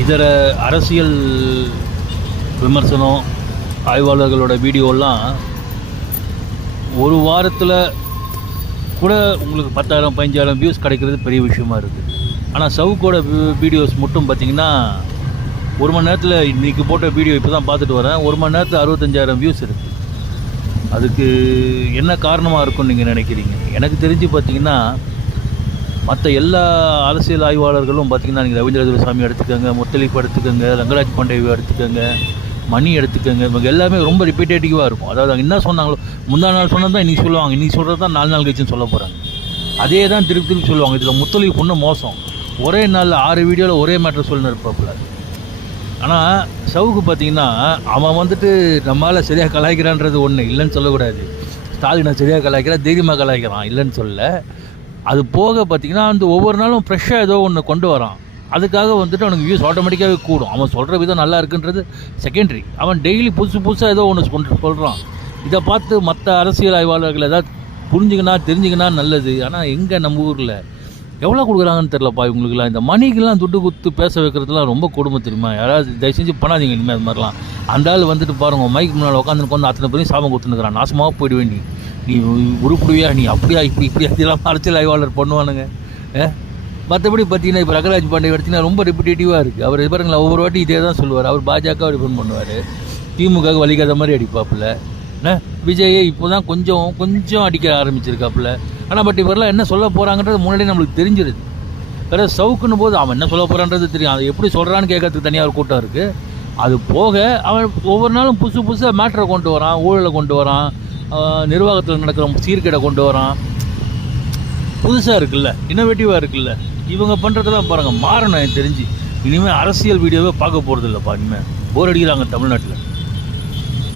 இதர அரசியல் விமர்சனம் ஆய்வாளர்களோட வீடியோலாம் ஒரு வாரத்தில் கூட உங்களுக்கு 10,000 15,000 வியூஸ் கிடைக்கிறது பெரிய விஷயமா இருக்குது. ஆனால் சவுக்கோட வீடியோஸ் மட்டும் பார்த்திங்கன்னா 1 மணி நேரத்தில் இன்றைக்கி போட்ட வீடியோ இப்போ தான் பார்த்துட்டு வரேன், 1 மணி நேரத்தில் 65,000 வியூஸ் இருக்குது. அதுக்கு என்ன காரணமாக இருக்கும்னு நீங்கள் நினைக்கிறீங்க? எனக்கு தெரிஞ்சு பார்த்திங்கன்னா மற்ற எல்லா அரசியல் ஆய்வாளர்களும் பார்த்திங்கன்னா நீங்கள் ரவீந்திர துரைசாமி எடுத்துக்கோங்க, முத்தலீப் எடுத்துக்கோங்க, ரங்கராஜ் பாண்டேவை எடுத்துக்கோங்க, மணி எடுத்துக்கோங்க, இவங்க எல்லாமே ரொம்ப ரிப்பீட்டேட்டிவாக இருக்கும். அதாவது அவங்க என்ன சொன்னாங்களோ முந்தா நாள் சொன்னது தான் இன்றைக்கி சொல்லுவாங்க, இன்றைக்கி சொல்கிறது தான் 4 நாள் கழிச்சுன்னு சொல்ல போகிறாங்க. அதே தான் திருப்பி சொல்லுவாங்க. இதில் முத்தலீப் இன்னும் மோசம், ஒரே நாளில் 6 வீடியோவில் ஒரே மேட்டர் சொல்லின்னு இருப்பாப்புல. ஆனால் சவுக்கு பார்த்திங்கன்னா அவன் வந்துட்டு நம்மளால் சரியாக கலாய்க்கிறான்றது ஒன்று இல்லைன்னு சொல்லக்கூடாது. ஸ்டாலினை சரியாக கலாய்க்கிறான், தைரியமாக கலாய்க்கிறான், இல்லைன்னு சொல்ல. அது போக பார்த்திங்கன்னா அந்த ஒவ்வொரு நாளும் ஃப்ரெஷ்ஷாக ஏதோ ஒன்று கொண்டு வரான். அதுக்காக வந்துட்டு அவனுக்கு வியூஸ் ஆட்டோமேட்டிக்காகவே கூடும். அவன் சொல்கிற விதம் நல்லா இருக்குன்றது செகண்டரி. அவன் டெய்லி புதுசாக ஏதோ ஒன்று சொல்கிறான். இதை பார்த்து மற்ற அரசியல் ஆய்வாளர்கள் ஏதாவது தெரிஞ்சுக்கினா நல்லது. ஆனால் எங்கே நம்ம ஊரில் எவ்வளோ கொடுக்குறாங்கன்னு தெரிலப்பா இவங்களுக்குலாம். இந்த மணிக்கெல்லாம் துட்டு கொடுத்து பேச வைக்கிறதுலாம் ரொம்ப கொடுமை தெரியுமா? யாராவது தயவு செஞ்சு பண்ணாதீங்க இனிமேல் அது மாதிரிலாம். அந்த ஆள் வந்துட்டு பாருங்கள், மைக்கு முன்னால் உட்காந்து அத்தனை பேரையும் சாபம் கொடுத்துனுக்குறான். நாசமாக போயிடுவேன், நீ உருப்பிடுவியா, நீ அப்படியா இப்படி அதெல்லாம் அரசியல் ஆய்வாளர் பண்ணுவானுங்க. மற்றபடி பார்த்தீங்கன்னா இப்போ ரங்கராஜ் பாண்டே எடுத்திங்கன்னா ரொம்ப ரிப்பீட்டேட்டிவாக இருக்குது. அவர் பாருங்களா ஒவ்வொரு வாட்டி இதே தான் சொல்லுவார். அவர் பாஜக டிபெண்ட் பண்ணுவார், திமுக வலிக்காத மாதிரி அடிப்பாப்புல. விஜயை இப்போ தான் கொஞ்சம் அடிக்க ஆரம்பிச்சிருக்காப்புல. ஆனால் பட் இவரெல்லாம் என்ன சொல்ல போகிறாங்கன்றது முன்னாடியே நம்மளுக்கு தெரிஞ்சிருது. வேறு சவுக்குன்னு போது அவன் என்ன சொல்ல போகிறான்றது தெரியும். அதை எப்படி சொல்கிறான்னு கேட்கறதுக்கு தனியாக ஒரு கூட்டம் இருக்குது. அது போக அவன் ஒவ்வொரு நாளும் புதுசாக மேட்டரை கொண்டு வரான், ஊழலை கொண்டு வரான், நிர்வாகத்தில் நடக்கிற சீர்கேடை கொண்டு வரான். புதுசாக இருக்குல்ல, இன்னோவேட்டிவாக இருக்குல்ல. இவங்க பண்ணுறதெல்லாம் பாருங்கள் மாறணும். எனக்கு தெரிஞ்சு இனிமேல் அரசியல் வீடியோவே பார்க்க போகிறது இல்லைப்பா. இனிமேல் போர் அடிக்கிறாங்க தமிழ்நாட்டில்.